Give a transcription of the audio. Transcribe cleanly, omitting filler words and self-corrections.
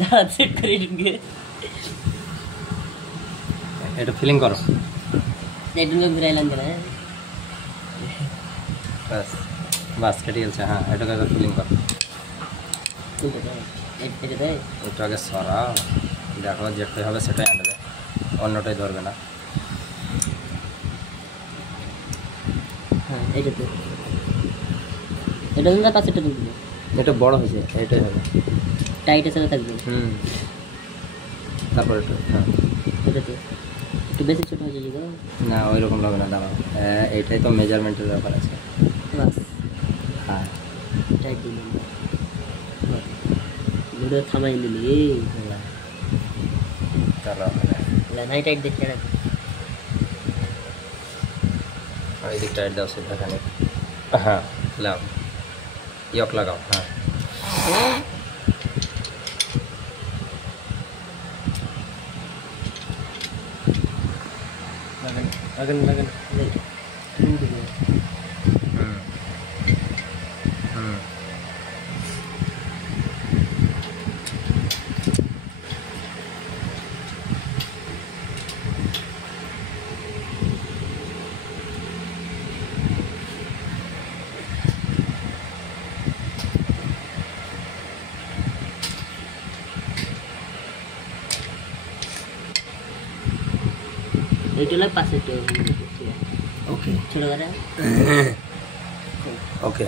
দাঁড়া চেক করে ঢুকে এটা ফিলিং করো এটা লোক ঘুরাইলাম কেন বাস বাস কেটে গেছে হ্যাঁ এটাকে আগে ফিলিং করো ওটা আগে সরা দেখো যেটাই হবে সেটাই আনবে অন্যটাই ধরবে না হ্যাঁ এইটাতে এটা না পাশেটা দিবি এটা বড় হয়েছে এটাই হবে টাইট আছে থাকবে তারপর এটা হ্যাঁ এটাতে একটু বেশি ছোট হয়ে যাবে না ওই রকম হবে না দাঁড়াও এইটাই তো মেজারমেন্টের ব্যাপার আছে বাস হ্যাঁ টাইট দিলাম ভিডিও থামাই দিলি চলো নাই টাইট দেখতে রাখ এই দিক টাইট দাও সেটা এখানে হ্যাঁ লাও ইয়ক লাগাও হ্যাঁ लगन लगन এইটা পাশে তো ওকে ছোট করে ओके